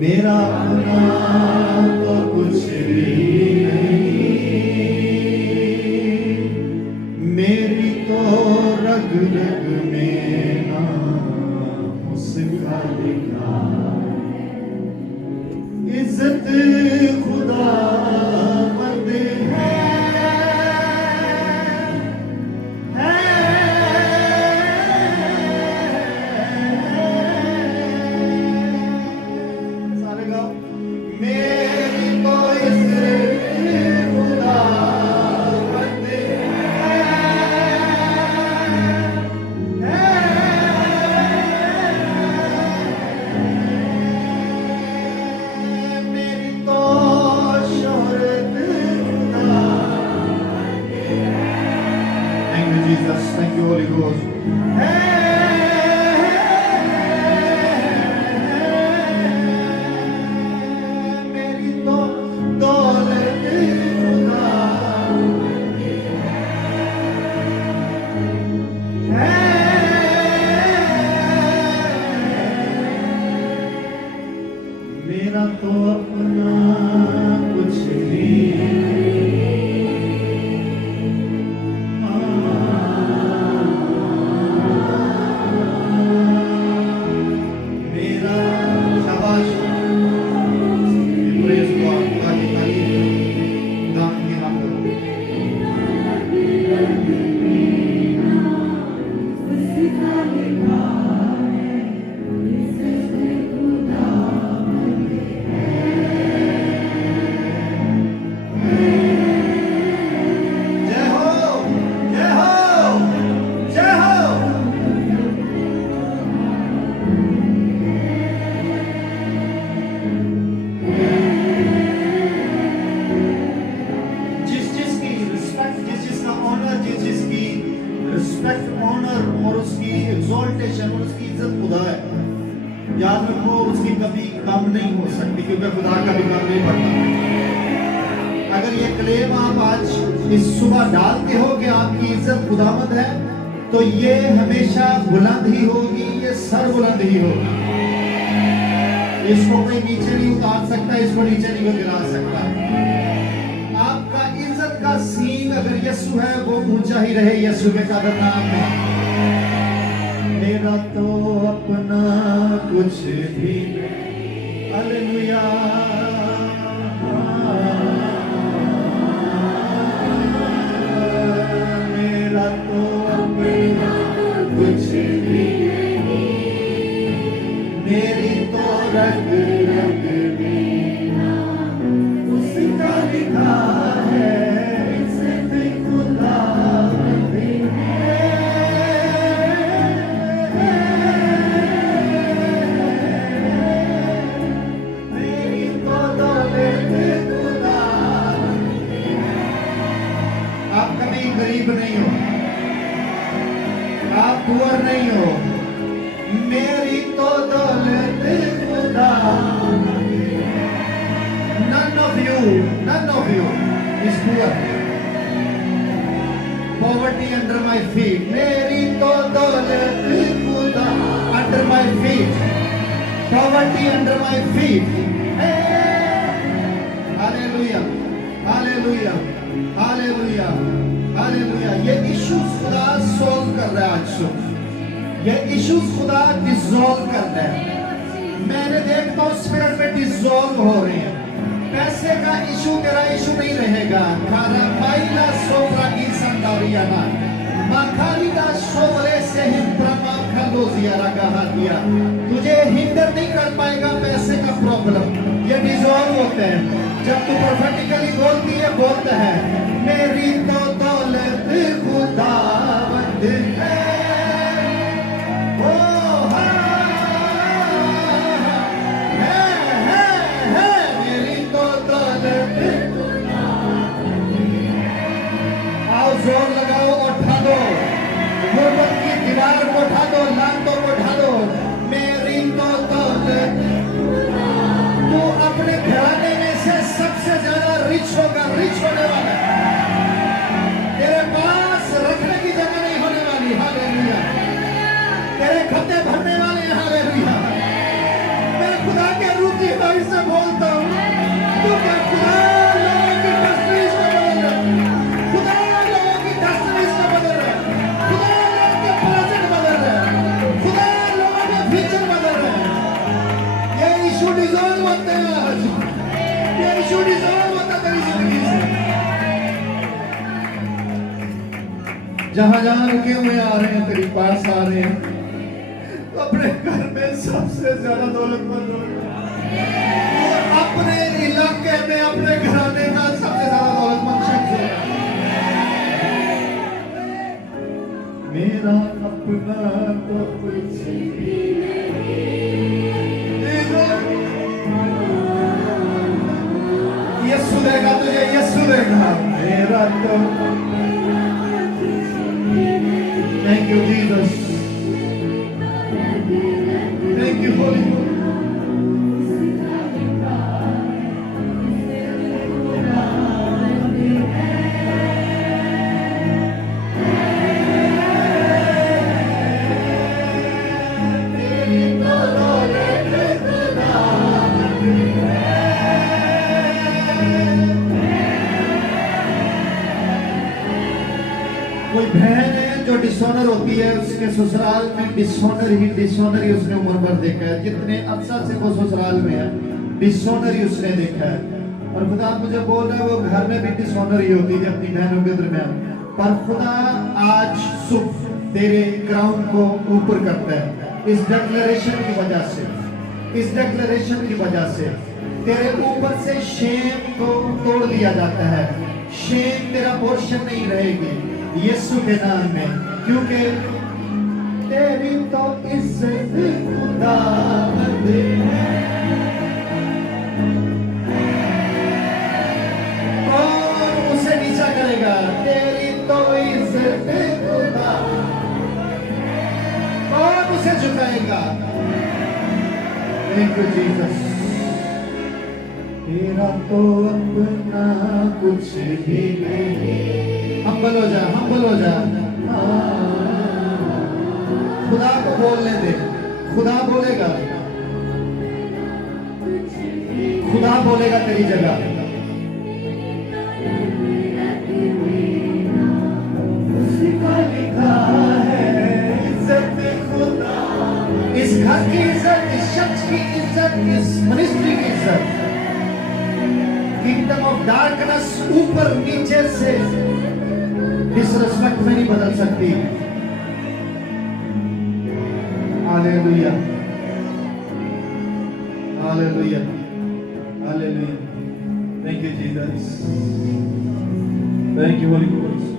मेरा अपना तो कुछ भी नहीं, मेरी तो रग रग में नाम उसका लिखा है। इज्जत खुदा मर्द है, सारे गाओ। मेरी तो इज्जत खुदा मर्द है, मेरी तो शोहरत खुदा। Thank you Jesus, thank you Holy Ghost. मेरी तो दौलत खुदा है, मेरा तो अपना कुछ भी मेरा शाबाश। प्रेज गॉड, खुदा की तारीफ, खुदा की नाम करो। जय हो, जय हो, जय हो। जिस जिसकी रिस्पेक्ट, जिस जिसका ऑनर, जिस जिसकी रिस्पेक्ट, ऑनर और उसकी एक्सॉल्टेशन और उसकी इज्जत खुदा है, याद रखो उसकी कभी कम नहीं हो सकती, क्योंकि खुदा कभी कम नहीं पड़ता। अगर ये क्लेम आप आज इस सुबह डालते हो कि आपकी इज्जत खुदावंद है, तो ये हमेशा बुलंद ही होगी, ये सर बुलंद ही होगी। इसको कोई नीचे नहीं उतार सकता, इसको नीचे नहीं गिरा सकता। आपका इज्जत का सींग अगर यीशु है, वो ऊंचा ही रहे यीशु के कदर नाम में। मेरा तो अपना कुछ भी नहीं, हालेलुया। मेरा तो अपना कुछ भी नहीं, मेरी तो रग रग में नाम उसका लिखा है। इज्जत खुदा की है, मेरी तो दौलत खुदा की है। आप कभी गरीब नहीं हो, आप पुअर नहीं हो, मेरी तो दौलत खुदा की है। None of you is poor. Poverty under my feet. मेरी तो दौलत खुदा under my feet. Poverty under my feet. Hallelujah, hallelujah, hallelujah, hallelujah. ये इश्यूज खुदा सॉल्व कर रहा है आज सुबह। ये इश्यूज खुदा डिसॉल्व कर रहा है। मैंने देखता हूँ स्पिरिट में डिसॉल्व हो रहे हैं। पैसे का इशू तेरा इशू नहीं रहेगा। खारा पाइला सोबरा की संदारियाना माखारीदा सोबरे से ही प्रमा खलो जियारा कहा दिया। तुझे हिंडर नहीं कर पाएगा पैसे का प्रॉब्लम। ये डिसॉल्व होते हैं जब तू प्रोफेटिकली बोलती है, बोलता है मेरी तो दौलत खुदावंद है। जोर लगाओ और उठा दो, गुर्बत की दीवार को उठा दो, लातों को उठा दो। मेरी तो दौलत, तू अपने घराने में से सबसे ज्यादा रिच होगा, रिच होने वाला है। सवाल बनते हैं आज। ये यीशु डिजर्व होता तेरी जिंदगी से। जहां जहां रुके हुए आ रहे हैं, तेरे पास आ रहे हैं, तो अपने घर में सबसे ज्यादा दौलतमंद लोग, और अपने इलाके में, अपने घराने का सबसे ज्यादा दौलतमंद शख्स है। मेरा अपना तो कुछ भी यीशु देगा तुझे, यीशु देगा। मेरा तो thank you Jesus, thank you Holi God. कोई बहन है जो डिसऑनर होती है, उसके ससुराल में डिसऑनर ही उसने उम्र भर देखा है। जितने अरसा से वो ससुराल में है, डिसऑनर ही उसने देखा है। और खुदा मुझे बोल रहा है वो घर में भी डिसऑनर ही होती है अपनी बहनों के दरमियान। पर खुदा आज सुख तेरे ग्राउंड को ऊपर करता है इस डिक्लेरेशन की वजह से, इस डिक्लेरेशन की वजह से तेरे ऊपर से शेम को तोड़ दिया जाता है। शेम तेरा पोर्शन नहीं रहेगी यीशु के नाम में, क्योंकि तेरी तो इज्जत खुदावंद है। कौन उसे नीचा करेगा? तेरी तो इज्जत खुदा, कौन उसे झुकाएगा? Thank you Jesus. तेरा तो अपना कुछ भी नहीं। हम्बल हो जा, हम्बल हो जा। खुदा को बोलने दे, खुदा बोलेगा, खुदा बोलेगा तेरी जगह। लिखा है इज्जत खुदा, इस घर की इज्जत, इस शख्स की इज्जत, इस मिनिस्ट्री की इज्जत किंगडम ऑफ डार्कनेस ऊपर नीचे से डिसरिस्पेक्ट में नहीं बदल सकती। Hallelujah, hallelujah, hallelujah. Thank you Jesus, thank you Holi God.